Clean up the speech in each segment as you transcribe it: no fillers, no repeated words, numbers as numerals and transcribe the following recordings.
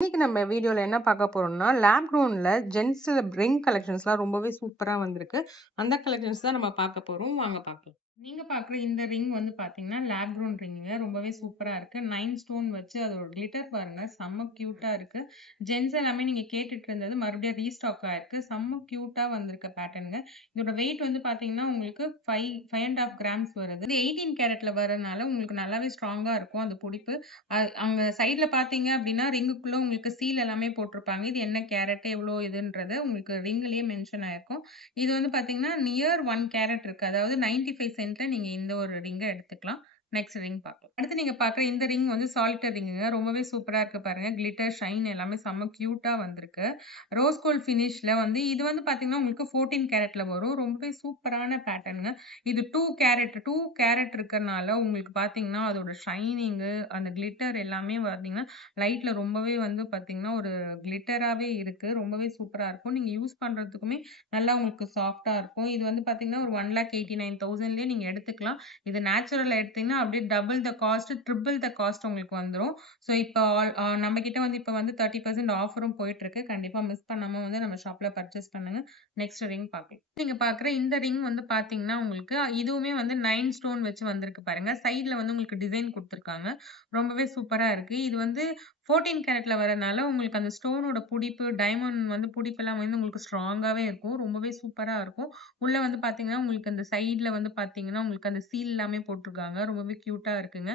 இன்னைக்கு நம்ம வீடியோல என்ன பார்க்க போறோம்னா, லேப் க்ரௌண்ட்ல ஜென்ட்ஸ்ல ரிங் கலெக்ஷன்ஸ்லாம் ரொம்பவே சூப்பரா வந்திருக்கு. அந்த கலெக்ஷன்ஸ் தான் நம்ம பார்க்க போறோம். வாங்க பார்க்கலாம். நீங்க பார்க்குற இந்த ரிங் வந்து பார்த்தீங்கன்னா, லேப் க்ரௌண்ட் ரிங்குங்க. ரொம்பவே சூப்பரா இருக்கு. 9 ஸ்டோன் வச்சு அதோட கிளிட்டர் பாருங்க. செம்ம கியூட்டா இருக்கு. ஜென்ட்ஸ் எல்லாமே நீங்க கேட்டுட்டு இருந்தது மறுபடியும் ரீஸ்டாக் ஆயிருக்கு. செம்ம கியூட்டா வந்திருக்க பேட்டர்னுங்க. இதோட வெயிட் வந்து பார்த்தீங்கன்னா, உங்களுக்கு 5 1/2 கிராம்ஸ் வருது. இது 18 கேரட்ல வரனால உங்களுக்கு நல்லாவே ஸ்ட்ராங்கா இருக்கும் அந்த புடிப்பு. அங்க சைடுல பார்த்தீங்க அப்டின்னா, ரிங்குக்குள்ள உங்களுக்கு சீல் எல்லாமே போட்டிருப்பாங்க. இது என்ன கேரட், எவ்வளோ இதுன்றது உங்களுக்கு ரிங்லயே மென்ஷன் ஆயிருக்கும். இது வந்து பார்த்தீங்கன்னா, நியர் 1 கேரட் இருக்கு. அதாவது 95 சென்ட்ல நீங்க இந்த ஒரு ரிங்க எடுத்துக்கலாம். நெக்ஸ்ட் ரிங் பார்க்கலாம். அடுத்து நீங்க பார்க்குற இந்த ரிங் வந்து சாலிட்டர் ரிங்குங்க. ரொம்பவே சூப்பரா இருக்கு பாருங்க. கிளிட்டர், ஷைன் எல்லாமே செம்ம கியூட்டா வந்திருக்கு. ரோஸ் கோல்ட் ஃபினிஷ்ல வந்து இது வந்து பார்த்தீங்கன்னா, உங்களுக்கு 14 கேரட்ல வரும். ரொம்பவே சூப்பரான பேட்டர்னுங்க. இது 2 கேரட் இருக்கறனால உங்களுக்கு பார்த்தீங்கன்னா, அதோட ஷைனிங்கு, அந்த கிளிட்டர் எல்லாமே பார்த்தீங்கன்னா, லைட்ல ரொம்பவே வந்து பார்த்தீங்கன்னா, ஒரு கிளிட்டராவே இருக்கு. ரொம்பவே சூப்பரா இருக்கும். நீங்க யூஸ் பண்றதுக்குமே நல்லா உங்களுக்கு சாஃப்ட்டா இருக்கும். இது வந்து பார்த்தீங்கன்னா, ஒரு 1,89,000லயே நீங்க எடுத்துக்கலாம். இது நேச்சுரல்ல எடுத்தீங்கன்னா, அப்படியே double the cost, triple the cost உங்களுக்கு வந்துரும். ஸோ இப்ப நம்ம கிட்ட வந்து இப்ப வந்து 30% ஆஃபரும் போயிட்டுருக்கு. கண்டிப்பா மிஸ் பண்ணாம வந்து நம்ம ஷாப்ல பர்ச்சேஸ் பண்ணுங்க. நெக்ஸ்ட் ரிங் பார்க்கலாம். நீங்க பார்க்குற இந்த ரிங் வந்து பார்த்தீங்கன்னா, உங்களுக்கு இதுவுமே வந்து 9 ஸ்டோன் வச்சு வந்திருக்கு பாருங்க. சைட்ல வந்து உங்களுக்கு டிசைன் குடுத்துருக்காங்க. ரொம்பவே சூப்பரா இருக்கு. இது வந்து 14 கேரட்ல வரனால உங்களுக்கு அந்த ஸ்டோனோட புடிப்பு, டைமண்ட் வந்து புடிப்பெல்லாம் வந்து உங்களுக்கு ஸ்ட்ராங்காவே இருக்கும். ரொம்பவே சூப்பரா இருக்கும். உள்ள வந்து பார்த்தீங்கன்னா, உங்களுக்கு அந்த சைட்ல வந்து பார்த்தீங்கன்னா, உங்களுக்கு அந்த சீல் எல்லாமே போட்டுருக்காங்க. ரொம்பவே கியூட்டா இருக்குங்க.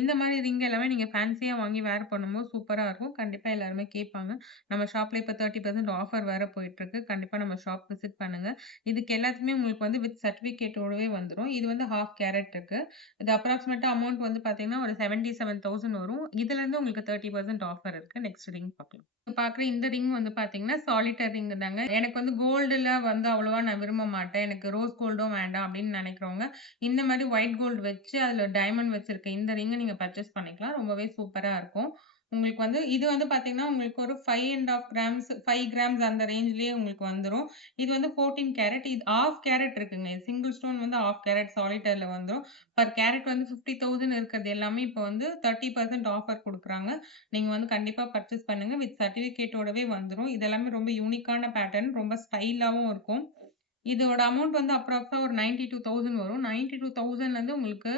இந்த மாரி ரிங் எல்லாமே நீங்க ஃபேன்சியா வாங்கி வேர் பண்ணும்போது சூப்பரா இருக்கும். கண்டிப்பா எல்லாருமே கேட்பாங்க. நம்ம ஷாப்ல இப்ப 30% ஆஃபர் வேற போயிட்டுருக்கு. கண்டிப்பா நம்ம ஷாப் விசிட் பண்ணுங்க. இதுக்கு எல்லாத்துக்குமே உங்களுக்கு வந்து வித் சர்டிஃபிகேட்டோடவே வந்துரும். இது வந்து 1/2 கேரட் இருக்கு. இது அப்ராக்ஸிமேட்டா அமௌண்ட் வந்து பார்த்தீங்கன்னா, ஒரு 77,000 வரும். இதுலருந்து உங்களுக்கு 30% ஆஃபர் இருக்கு. நெக்ஸ்ட் ரிங் பார்க்கலாம். இப்ப பார்க்குற இந்த ரிங் வந்து பார்த்தீங்கன்னா, சாலிட்டர் ரிங் தாங்க. எனக்கு வந்து கோல்டுல வந்து அவ்வளவா நான் விரும்ப மாட்டேன். எனக்கு ரோஸ் கோல்டும் வேண்டாம் அப்படின்னு நினைக்கிறவங்க, இந்த மாரி ஒயிட் கோல்டு வச்சு அதுல டைமண்ட் வச்சிருக்க இந்த ரிங்க நீங்க பர்ச்சேஸ் பண்ணிக்கலாம். ரொம்பவே சூப்பரா இருக்கும். உங்களுக்கு வந்து இது வந்து பார்த்தீங்கன்னா, உங்களுக்கு ஒரு 5 1/2 கிராம்ஸ் 5 கிராம்ஸ் அந்த ரேஞ்ச்லயே உங்களுக்கு வந்துரும். இது வந்து 14 கேரட். இது 1/2 கேரட் இருக்குங்க. சிங்கிள் ஸ்டோன் வந்து 1/2 கேரட் சாலிட்டர்ல வந்துரும். பெர் கேரட் வந்து 50,000 இருக்கிறது எல்லாமே இப்ப வந்து 30% ஆஃபர் குடுக்குறாங்க. நீங்க வந்து கண்டிப்பா பர்ச்சேஸ் பண்ணுங்க. வித் சர்டிஃபிகேட்டோடவே வந்துரும். இது எல்லாமே ரொம்ப யூனிக்கான பேட்டர்ன். ரொம்ப ஸ்டைலாவும் இருக்கும். இதோட அமௌண்ட் வந்து அப்ராக்ஸா ஒரு 92,000 வரும். 92,000லேருந்து உங்களுக்கு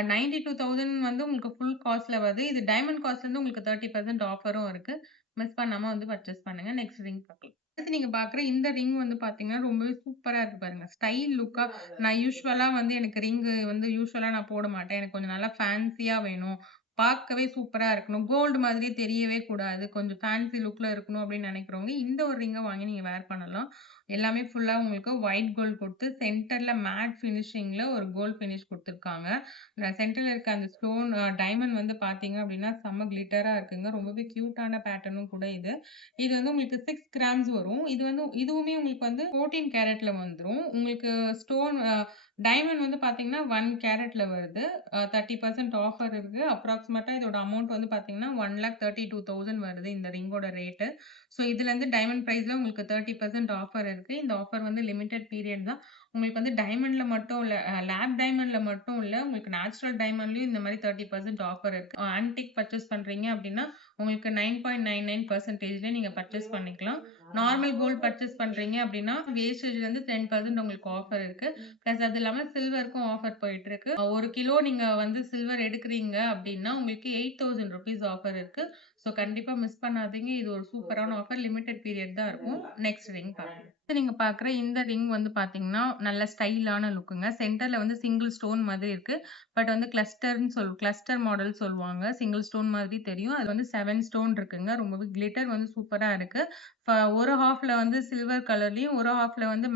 92,000 வந்து உங்களுக்கு ஃபுல் காஸ்ட்ல வருது. இது டைமண்ட் காஸ்ட்லேருந்து உங்களுக்கு 30% ஆஃபரும் இருக்கு. மிஸ் பண்ணாம வந்து பர்ச்சேஸ் பண்ணுங்க. நெக்ஸ்ட் ரிங் பார்க்கலாம். அடுத்து நீங்க பார்க்குற இந்த ரிங் வந்து பார்த்தீங்கன்னா, ரொம்பவே சூப்பரா இருக்கு பாருங்க. ஸ்டைல் லுக்கா நான் யூசுவலா வந்து எனக்கு ரிங்கு வந்து யூசுவலா நான் போட மாட்டேன். எனக்கு கொஞ்சம் நல்லா ஃபேன்சியா வேணும். பார்க்கவே சூப்பரா இருக்கணும். கோல்டு மாதிரியே தெரியவே கூடாது. கொஞ்சம் ஃபேன்சி லுக்ல இருக்கணும் அப்படின்னு நினைக்கிறவங்க, இந்த ஒரு ரிங்க வாங்கி நீங்க வேர் பண்ணலாம். எல்லாமே ஃபுல்லா உங்களுக்கு ஒயிட் கோல்ட் குடுத்து, சென்டர்ல மேட் ஃபினிஷிங்ல ஒரு கோல்ட் ஃபினிஷ் குடுத்துருக்காங்க. சென்டர்ல இருக்க அந்த ஸ்டோன் டைமண்ட் வந்து பார்த்தீங்க அப்டின்னா, செம்ம கிளிட்டரா இருக்குங்க. ரொம்பவே கியூட்டான பேட்டர்னும் கூட இது. இது வந்து உங்களுக்கு 6 கிராம்ஸ் வரும். இது வந்து இதுவுமே உங்களுக்கு வந்து 14 கேரட்ல வந்துரும். உங்களுக்கு ஸ்டோன் டைமண்ட் வந்து பார்த்தீங்கன்னா, 1 கேரட்ல வருது. 30% ஆஃபர் இருக்கு. அப்ராக்ஸிமேட்டா இதோட அமௌண்ட் வந்து பார்த்தீங்கன்னா, 1,32,000 வருது இந்த ரிங்கோட ரேட்டு. ஸோ இதுலருந்து டைமண்ட் பிரைஸ்ல உங்களுக்கு 30% ஆஃபர் இருக்கு. இந்த ஆஃபர் வந்து லிமிட்டட் பீரியட் தான். உங்களுக்கு வந்து டைமண்ட்ல மட்டும் இல்ல, லேப் டைமண்ட்ல மட்டும் இல்ல, உங்களுக்கு நேச்சுரல் டைமண்ட்லயும் இந்த மாரி 30% ஆஃபர் இருக்கு. ஆன்டிக் பர்ச்சேஸ் பண்றீங்க அப்டின்னா, உங்களுக்கு 9.99%ல நீங்க பர்ச்சேஸ் பண்ணிக்கலாம். நார்மல் கோல்ட் பர்ச்சேஸ் பண்றீங்க அப்டின்னா, வேஸ்டேஜ்லருந்து 10% உங்களுக்கு ஆஃபர் இருக்கு. பிளஸ் அது இல்லாம சில்வருக்கும் ஆஃபர் போயிட்டுருக்கு. 1 கிலோ நீங்க வந்து சில்வர் எடுக்குறீங்க அப்டின்னா, உங்களுக்கு ₹8,000 ஆஃபர் இருக்கு. ஸோ கண்டிப்பா மிஸ் பண்ணாதீங்க. இது ஒரு சூப்பரான ஆஃபர். லிமிட்டட் பீரியட் தான் இருக்கும். நெக்ஸ்ட் ரிங் பார்க்கலாம். அடுத்து நீங்க பார்க்குற இந்த ரிங் வந்து பார்த்தீங்கன்னா, நல்ல ஸ்டைலான லுக்குங்க. சென்டர்ல வந்து சிங்கிள் ஸ்டோன் மாதிரி இருக்கு. பட் வந்து கிளஸ்டர் மாடல் சொல்லுவாங்க. சிங்கிள் ஸ்டோன் மாதிரி தெரியும். அது வந்து 7 ஸ்டோன் இருக்குங்க. ரொம்பவே கிளிட்டர் வந்து சூப்பரா இருக்கு. ஒரு ஹாஃப்ல வந்து சில்வர் கலர்லயும், ஒரு ஹாஃப்ல வந்து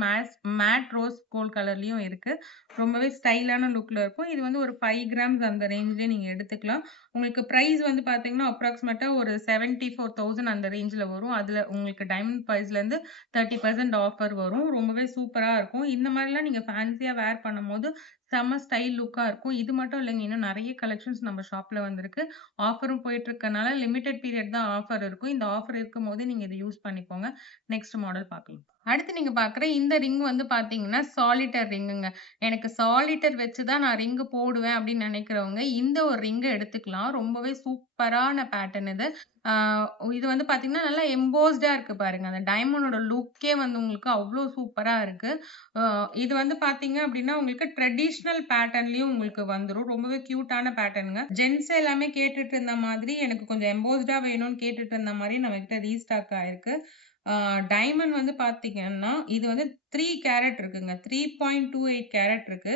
மேட் ரோஸ் கோல்ட் கலர்லயும் இருக்கு. ரொம்பவே ஸ்டைலான லுக்ல இருக்கும். இது வந்து ஒரு 5 கிராம்ஸ் அந்த ரேஞ்ச்லயே நீங்க எடுத்துக்கலாம். உங்களுக்கு பிரைஸ் வந்து பார்த்தீங்கன்னா, அப்ராக்ஸிமேட்டா ஒரு 74,000 அந்த ரேஞ்ச்ல வரும். அதுல உங்களுக்கு டைமண்ட் பிரைஸ்லேருந்து 30% ஆஃபர் வரும். ரொம்பவே சூப்பரா இருக்கும். இந்த மாரிலாம் நீங்க ஃபேன்சியா வேர் பண்ணும்போது, செம்ம ஸ்டைல் லுக்கா இருக்கும். இது மட்டும் இல்லைங்க. இன்னும் நெறைய கலெக்ஷன்ஸ் நம்ம ஷாப்ல வந்திருக்கு. ஆஃபரும் போயிட்டு இருக்கனால லிமிட்டட் பீரியட் தான் ஆஃபர் இருக்கும். இந்த ஆஃபர் இருக்கும்போது நீங்க இத யூஸ் பண்ணிக்கோங்க. நெக்ஸ்ட் மாடல் பார்க்கலாம். அடுத்து நீங்க பார்க்குற இந்த ரிங் வந்து பார்த்தீங்கன்னா, சாலிட்டர் ரிங்குங்க. எனக்கு சாலிட்டர் வச்சு தான் நான் ரிங் போடுவேன் அப்படின்னு நினைக்கிறவங்க, இந்த ஒரு ரிங்க எடுத்துக்கலாம். ரொம்பவே சூப்பரான பேட்டர்ன் இது. ஆ இது வந்து பார்த்தீங்கன்னா, நல்லா எம்போஸ்டா இருக்கு பாருங்க. அந்த டைமண்டோட லுக்கே வந்து உங்களுக்கு அவ்ளோ சூப்பரா இருக்கு. அ இது வந்து பார்த்தீங்க அப்படின்னா, உங்களுக்கு ட்ரெடிஷனல் பேட்டர்ன்லயும் உங்களுக்கு வந்துரும். ரொம்பவே கியூட்டான பேட்டர்னுங்க. ஜென்ட்ஸ் எல்லாமே கேட்டுட்டு இருந்த மாதிரி, எனக்கு கொஞ்சம் எம்போஸ்டா வேணும்னு கேட்டுட்டு இருந்த மாரி நம்மகிட்ட ரீஸ்டாக் ஆயிருக்கு. டைமண்ட் வந்து பார்த்தீங்கன்னா, இது வந்து 3 கேரட் இருக்குங்க. 3.28 கேரட் இருக்கு.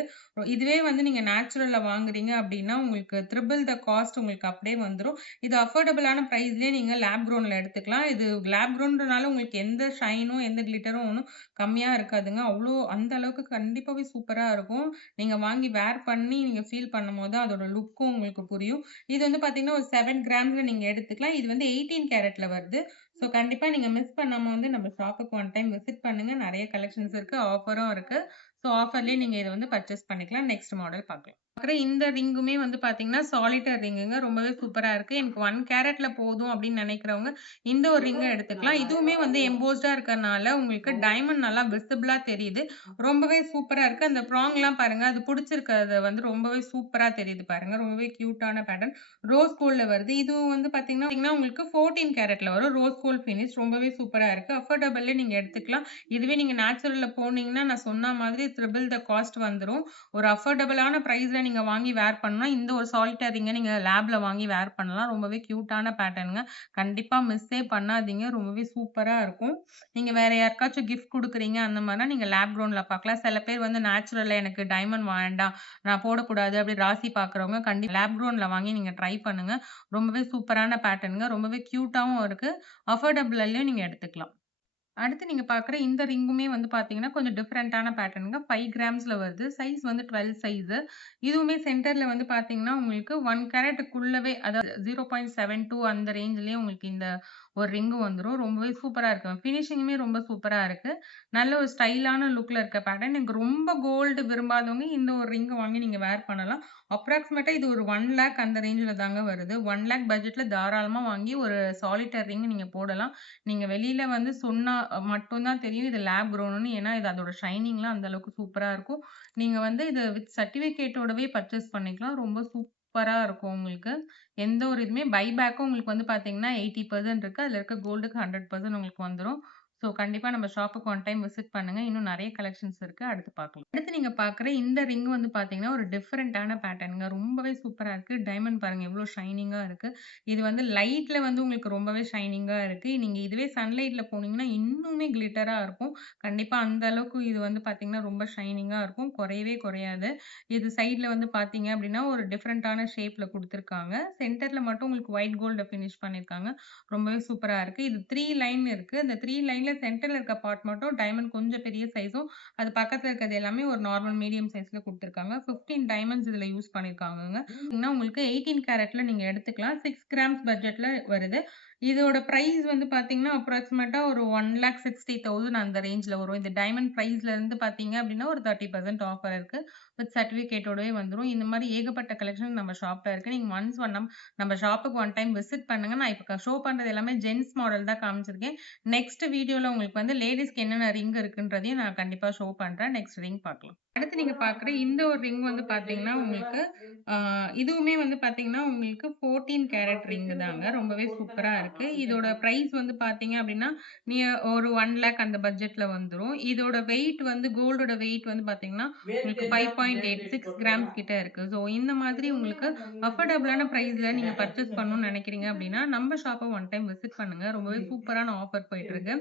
இதுவே வந்து நீங்க நேச்சுரல்ல வாங்குறீங்க அப்டின்னா, உங்களுக்கு ட்ரிபிள் த காஸ்ட் உங்களுக்கு அப்டியே வந்துரும். இது அஃபோர்டபுளான பிரைஸ்லயே நீங்க லேப் க்ரௌன்ல எடுத்துக்கலாம். இது லேப் க்ரௌன்றனால உங்களுக்கு எந்த ஷைனும், எந்த கிளிட்டரும் ஒண்ணும் கம்மியா இருக்காதுங்க. அந்த அளவுக்கு கண்டிப்பாவே சூப்பரா இருக்கும். நீங்க வாங்கி வேர் பண்ணி நீங்க ஃபீல் பண்ணும்போது அதோட லுக்கும் உங்களுக்கு புரியும். இது வந்து பார்த்தீங்கன்னா, ஒரு 7 கிராம்ஸ்ல நீங்க எடுத்துக்கலாம். இது வந்து 18 கேரட்ல வருது. ஸோ கண்டிப்பா நீங்க மிஸ் பண்ணாம வந்து நம்ம ஷாப்புக்கு ஒன் டைம் விசிட் பண்ணுங்க. நெறைய கலெக்ஷன்ஸ் இருக்கு. ஆஃபரும் இருக்கு. ஸோ ஆஃபர்லயே நீங்க இத வந்து பர்ச்சேஸ் பண்ணிக்கலாம். நெக்ஸ்ட் மாடல் பார்க்கலாம். அப்புறம் இந்த ரிங்குமே வந்து பார்த்தீங்கன்னா, சாலிட்டர் ரிங்குங்க. ரொம்பவே சூப்பரா இருக்கு. எனக்கு 1 கேரட்ல போதும் அப்படின்னு நினைக்கிறவங்க, இந்த ஒரு ரிங்க எடுத்துக்கலாம். இதுவுமே வந்து எம்போஸ்டா இருக்கறனால உங்களுக்கு டைமண்ட் நல்லா விசிபிளா தெரியுது. ரொம்பவே சூப்பரா இருக்கு. அந்த ப்ராங்லாம் பாருங்க. அது புடிச்சிருக்கிறது வந்து ரொம்பவே சூப்பரா தெரியுது பாருங்க. ரொம்பவே கியூட்டான பேட்டர்ன். ரோஸ் கோல்ட்ல வருது. இதுவும் வந்து பார்த்தீங்கன்னா, உங்களுக்கு 14 கேரட்ல வரும். ரோஸ் கோல்ட் ஃபினிஷ் ரொம்பவே சூப்பரா இருக்கு. அஃபோர்டபுள்ல நீங்க எடுத்துக்கலாம். இதுவே நீங்க நேச்சுரல்ல போனீங்கன்னா, நான் சொன்ன மாதிரி ட்ரிபிள் த காஸ்ட் வந்துரும். ஒரு அஃபோர்டபுளான பிரைஸ்ல நீங்க வாங்கி வேர் பண்ணா, இந்த ஒரு சாலிட்டர் ரிங்க நீங்க லேப்ல வாங்கி வேர் பண்ணலாம். ரொம்பவே கியூட்டான பேட்டர்னுங்க. கண்டிப்பா மிஸ்ஸே பண்ணாதீங்க. ரொம்பவே சூப்பரா இருக்கும். நீங்க வேற யாருக்காச்சும் கிஃப்ட் குடுக்குறீங்க அந்த மாரினா, நீங்க லேப் க்ரௌன்ல பார்க்கலாம். சில பேர் வந்து நேச்சுரல்ல எனக்கு டைமண்ட் வேண்டாம், நான் போடக்கூடாது அப்படி ராசி பார்க்குறவங்க லேப் க்ரௌன்ல வாங்கி நீங்க ட்ரை பண்ணுங்க. ரொம்பவே சூப்பரான பேட்டர்னுங்க. ரொம்பவே கியூட்டாவும் இருக்கு. அஃபோர்டபுள்லயும் நீங்க எடுத்துக்கலாம். அடுத்து நீங்க பார்க்குற இந்த ரிங்குமே வந்து பார்த்தீங்கன்னா, கொஞ்சம் டிஃபரண்டான பேட்டர்னுங்க. 5 கிராம்ஸ்ல வருது. சைஸ் வந்து 12 சைஸு. இதுவுமே சென்டர்ல வந்து பார்த்தீங்கன்னா, உங்களுக்கு 1 கேரட்டுக்குள்ளவே அதாவது 0.72 அந்த ரேஞ்ச்லயே உங்களுக்கு இந்த ஒரு ரிங்கு வந்துரும். ரொம்பவே சூப்பரா இருக்கு. ஃபினிஷிங்குமே ரொம்ப சூப்பரா இருக்கு. நல்ல ஒரு ஸ்டைலான லுக்ல இருக்க பேட்டர்ன். எனக்கு ரொம்ப கோல்டு விரும்பாதவங்க இந்த ஒரு ரிங் வாங்கி நீங்க வேர் பண்ணலாம். அப்ராக்ஸிமேட்டா இது ஒரு 1,00,000 அந்த ரேஞ்ச்ல தாங்க வருது. 1,00,000 பட்ஜெட்ல தாராளமா வாங்கி ஒரு சாலிட்டர் ரிங் நீங்க போடலாம். நீங்க வெளியில வந்து சொன்னா மட்டும் தான் தெரியும் இது லேப் க்ரௌன்னு. ஏன்னா, இது அதோட ஷைனிங்லாம் அந்த அளவுக்கு சூப்பரா இருக்கும். நீங்க வந்து இத வித் சர்டிஃபிகேட்டோடவே பர்ச்சேஸ் பண்ணிக்கலாம். ரொம்ப சூப்பரா இருக்கும் உங்களுக்கு. எந்த ஒரு இதுவுமே பைபேக்கும் உங்களுக்கு வந்து பார்த்தீங்கன்னா, 80% இருக்கு. அதுல இருக்க கோல்டுக்கு 100% உங்களுக்கு வந்துரும். ஸோ கண்டிப்பா நம்ம ஷாப்புக்கு ஒன் டைம் விசிட் பண்ணுங்க. இன்னும் நெறைய கலெக்ஷன்ஸ் இருக்கு. அடுத்து பார்க்கலாம். அடுத்து நீங்க பார்க்குற இந்த ரிங் வந்து பார்த்தீங்கன்னா, ஒரு டிஃபரண்டான பேட்டர்ன்ங்க. ரொம்பவே சூப்பரா இருக்கு. டைமண்ட் பாருங்க எவ்ளோ ஷைனிங்கா இருக்கு. இது வந்து லைட்ல வந்து உங்களுக்கு ரொம்பவே ஷைனிங்கா இருக்கு. நீங்க இதுவே சன்லைட்ல போனீங்கன்னா, இன்னுமே கிளிட்டரா இருக்கும். கண்டிப்பா அந்த அளவுக்கு இது வந்து பார்த்தீங்கன்னா, ரொம்ப ஷைனிங்கா இருக்கும். குறையவே குறையாது. இது சைட்ல வந்து பார்த்தீங்க அப்படின்னா, ஒரு டிஃபரண்டான ஷேப்ல குடுத்துருக்காங்க. சென்டர்ல மட்டும் உங்களுக்கு ஒயிட் கோல்ட ஃபினிஷ் பண்ணியிருக்காங்க. ரொம்பவே சூப்பரா இருக்கு. இது 3 லைன் இருக்கு. அந்த 3 லைன்ல சென்டர்ல இருக்க பார்ட் மட்டும் டைமண்ட் கொஞ்சம் பெரிய சைஸும், அது பக்கத்துல இருக்கிறது எல்லாமே ஒரு நார்மல் மீடியம் சைஸ்ல குடுத்துருக்காங்க. 15 டைமண்ட்ஸ் இதுல யூஸ் பண்ணியிருக்காங்கங்க. உங்களுக்கு 18 கேரட்ல நீங்க எடுத்துக்கலாம். 6 கிராம்ஸ் பட்ஜெட்ல வருது. இதோட பிரைஸ் வந்து பார்த்தீங்கன்னா, அப்ராக்ஸிமேட்டா ஒரு 1,60,000 அந்த ரேஞ்ச்ல வரும். இந்த டைமண்ட் பிரைஸ்ல இருந்து பார்த்தீங்க அப்படின்னா, ஒரு 30% ஆஃபர் இருக்கு. வித் சர்டிஃபிகேட்டோடவே வந்துரும். இந்த மாரி ஏகப்பட்ட கலெக்ஷன் நம்ம ஷாப்ல இருக்கு. நீங்க ஒன்ஸ் நம்ம ஷாப்புக்கு ஒன் டைம் விசிட் பண்ணுங்க. நான் இப்ப ஷோ பண்றது எல்லாமே ஜென்ட்ஸ் மாடல் தான் காமிச்சிருக்கேன். நெக்ஸ்ட் வீடியோல உங்களுக்கு வந்து லேடீஸ்க்கு என்னென்ன ரிங் இருக்குன்றதையும் நான் கண்டிப்பா ஷோ பண்றேன். நெக்ஸ்ட் ரிங் பார்க்கலாம். அடுத்து நீங்க பார்க்குற இந்த ஒரு ரிங் வந்து பார்த்தீங்கன்னா, உங்களுக்கு இதுவுமே வந்து பார்த்தீங்கன்னா, உங்களுக்கு 14 கேரட் ரிங் தாங்க. ரொம்பவே சூப்பரா இருக்கு. இதோட பிரைஸ் வந்து பார்த்தீங்க அப்படின்னா, ஒரு 1,00,000 அந்த பட்ஜெட்ல வந்துரும். இதோட வெயிட் வந்து கோல்டோட வெயிட் வந்து பார்த்தீங்கன்னா, உங்களுக்கு 5.86 கிராம்ஸ் கிட்ட இருக்கு. ஸோ இந்த மாதிரி உங்களுக்கு அஃபோர்டபுளான பிரைஸ்ல நீங்க பர்ச்சேஸ் பண்ணணும்னு நினைக்கிறீங்க அப்படின்னா, நம்ம ஷாப்ப ஒன் டைம் விசிட் பண்ணுங்க. ரொம்பவே சூப்பரான ஆஃபர் போயிட்டு இருக்கு.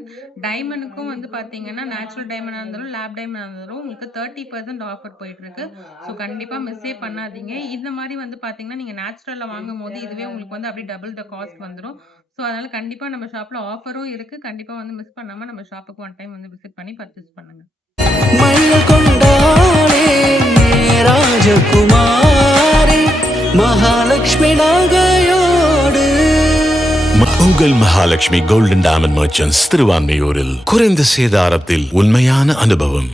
டைமண்டுக்கும் வந்து பார்த்தீங்கன்னா, நேச்சுரல் டைமண்டா இருந்தாலும், லேப் டைமண்டா இருந்தாலும் உங்களுக்கு 30% ஆஃபர் போயிட்டு இருக்கு. ஸோ கண்டிப்பா மிஸ்ஸே பண்ணாதீங்க. இந்த மாரி வந்து பார்த்தீங்கன்னா, நீங்க நேச்சுரல்ல வாங்கும்போது இதுவே உங்களுக்கு வந்து அப்படியே டபுள் த காஸ்ட் வந்துரும். ஸோ அதனால கண்டிப்பா நம்ம ஷாப்ல ஆஃபரும் இருக்கு. கண்டிப்பா வந்து மிஸ் பண்ணாம நம்ம ஷாப்புக்கு ஒன் டைம் வந்து விசிட் பண்ணி பர்ச்சேஸ் பண்ணுங்க. மயில் கொண்டாளே ராஜகுமாரி மகாலட்சுமி நகையோடு உங்கள் மகாலட்சுமி கோல்டன் டைமண்ட் மர்ச்சன்ட்ஸ் திருவான்மையூரில் குறைந்த சேதாரத்தில் உண்மையான அனுபவம்.